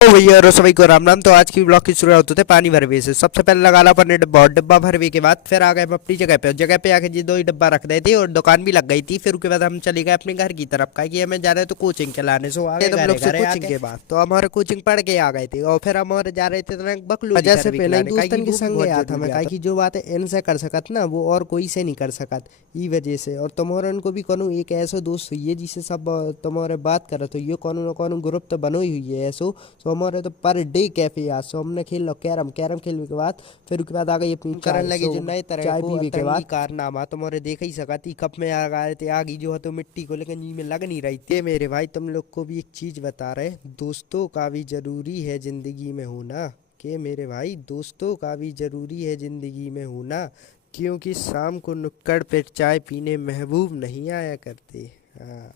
तो भैया और सभी को राम राम। तो आज की ब्लॉग की शुरुआत होते पानी भरवे से। सबसे पहले लगा ला अपन ने डब्बा, और डब्बा भरवे के बाद फिर आ गए हम अपनी जगह पे आके जी दो ही डब्बा रख रहे थे और दुकान भी लग गई थी। फिर उसके बाद हम चले गए अपने घर की तरफ का कि हमें जा रहे तो कोचिंग के लाने सो आ गए तुम लोग से कोचिंग के बाद। तो हमारे कोचिंग पढ़ के आ गए थे और फिर हमारे जा रहे थे तो बकलू वजह से पहले दोस्तन के संग गया था मैं कि जो बात है इनसे कर सकत ना वो और कोई से नहीं कर सकत ई वजह से। और तुम्हारे उनको भी कौन एक ऐसा दोस्त हुई है जिससे सब तुम्हारे बात कर तो ये कौन ना कौन ग्रुप तो बनो ही हुई है ऐसो। सो हमारे तो पर डे कैफे आज सो हमने खेल लो कैरम कैरम खेलने के बाद फिर उसके बाद आ गई अपनी करने लगे जो नए तरह चाय पीने के बाद कारनामा तुम्हारे देख ही सका थी कप में आ गए थे आगी जो है तो मिट्टी को लेकिन जी में लग नहीं रही थी। मेरे भाई तुम लोग को भी एक चीज बता रहे दोस्तों का भी जरूरी है जिंदगी में होना कि मेरे भाई दोस्तों का भी जरूरी है जिंदगी में होना क्योंकि शाम को नुक्कड़ पे चाय पीने महबूब नहीं आया करते। हाँ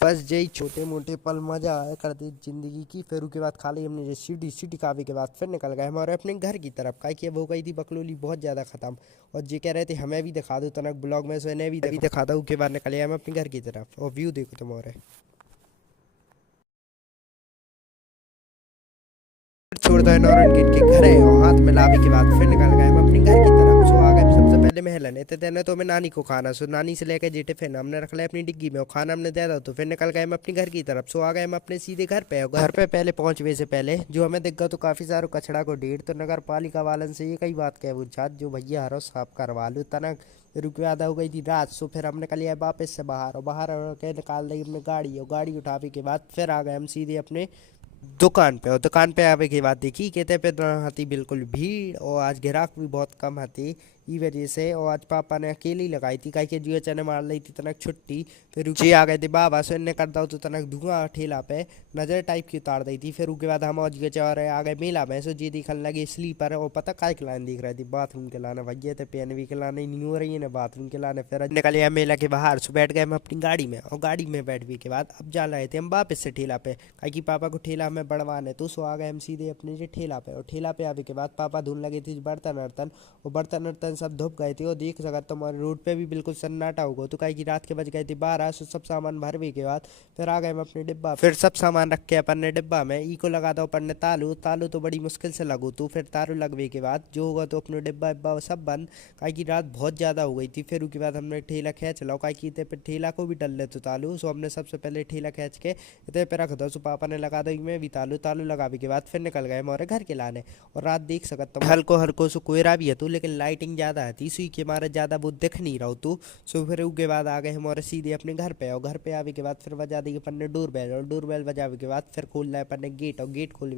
बस यही छोटे मोटे पल मजा आया करते जिंदगी की। फिर उसके बाद खा ली हमने सीटी सीटी काफी के बाद फिर निकल गए हमारे अपने घर की तरफ का कि वो गई थी बकलोली बहुत ज्यादा खत्म। और ये कह रहे थे हमें भी दिखा दो तनक ब्लॉग में, सो इन्हें भी दिखा दो। उसके बाद निकले हम अपने घर की तरफ और व्यू देखो तुम्हारे छोड़ता है नॉर्मल गेट के घर है और हाथ में लावी के बाद फिर निकल गए हम अपने घर की तरफ। सो आ गए सबसे पहले महल लेते थे तो मैं नानी को खाना, सो नानी से लेकर जे टिफिन हमने रख लिया अपनी डिग्गी में और खाना हमने दे दिया। तो फिर निकल गए हम अपने घर की तरफ। सो आ गए हम अपने सीधे घर पे। घर पे पहले पहुंचने से पहले जो हमें दिख गया तो काफी सारा कचड़ा को ढेर। तो नगर पालिका वालन से ये कई बात कह पूछा जो भैया हरो साफ करवा लो तनक। फिर उसके बाद हो गई थी रात। सो फिर हम निकल आए वापस से बाहर और बाहर के निकाल दी हमने गाड़ी और गाड़ी उठाने के बाद फिर आ गए हम सीधे अपने दुकान पे। और दुकान पे आवे के बाद देखी कहते पे ना हती बिल्कुल भीड़ और आज ग्राहक भी बहुत कम हती ई वजह से। और आज पापा ने अकेले ही लगाई थी कहीं के जियो चने मार ली थी तनक छुट्टी। फिर ऊँचे आ गए थे बाबा से ने करता हो तो तनक धुआं ठेला पे नजर टाइप की उतार दी थी। फिर उसके बाद हम आज के रहे आ गए मेला में। सो जी दिखने लगे स्लीपर और पता काय के लाने दिख रही थी बाथरूम के लाने भैया थे पेन भी के लाने नहीं हो रही है ना बाथरूम के लाने। फिर निकल गया मेला के बाहर। सो बैठ गए हम अपनी गाड़ी में और गाड़ी में बैठने के बाद अब जा रहे थे हम वापस से ठेला पे कहीं कि पापा को ठेला में बढ़वाने। तो सो आ गए हम सीधे अपने जो ठेला पे। और ठेला पे आने के बाद पापा धुन लगे थे बर्तन वर्तन और बर्तन वर्तन सब धुप गए थे। और देख सका तुम्हारे रोड पे भी बिल्कुल सन्नाटा होगा तो कहीं की रात के बज गए थे 12। सो सब सामान भरवे के बाद फिर आ गए हम अपने डिब्बा। फिर सब सामान रख के अपन ने डिब्बा में ई को लगा दो अपन ने तालू तालू तो बड़ी मुश्किल से लगो तो फिर तारू लगवे के बाद जो होगा तो अपने डिब्बा डिब्बा सब बंद कहीं की रात बहुत ज़्यादा हो गई थी। फिर उसके बाद हमने ठेला खींच लो कहीं की फिर ठेला को भी डल ले तो तालू। सो हमने सबसे पहले ठेला खींच के इतने पे रख दो। सो पापा ने लगा दो मैं भी तालू तालू लगावे के बाद फिर निकल गए हमारे घर के लाने। और रात देख सकता हूँ हल्को हल्को सो कोयरा भी है तो लेकिन लाइटिंग ज़्यादा है सुई के मारे ज़्यादा वो दिख नहीं रहा तो। सो फिर उसके बाद आ गए हमारे सीधे अपने घर पे। और घर पे आवे के बाद फिर बजा दी अपन ने डोर बेल और डोर बेल बजावे के बाद फिर खोल रहा है अपन ने गेट और गेट खोल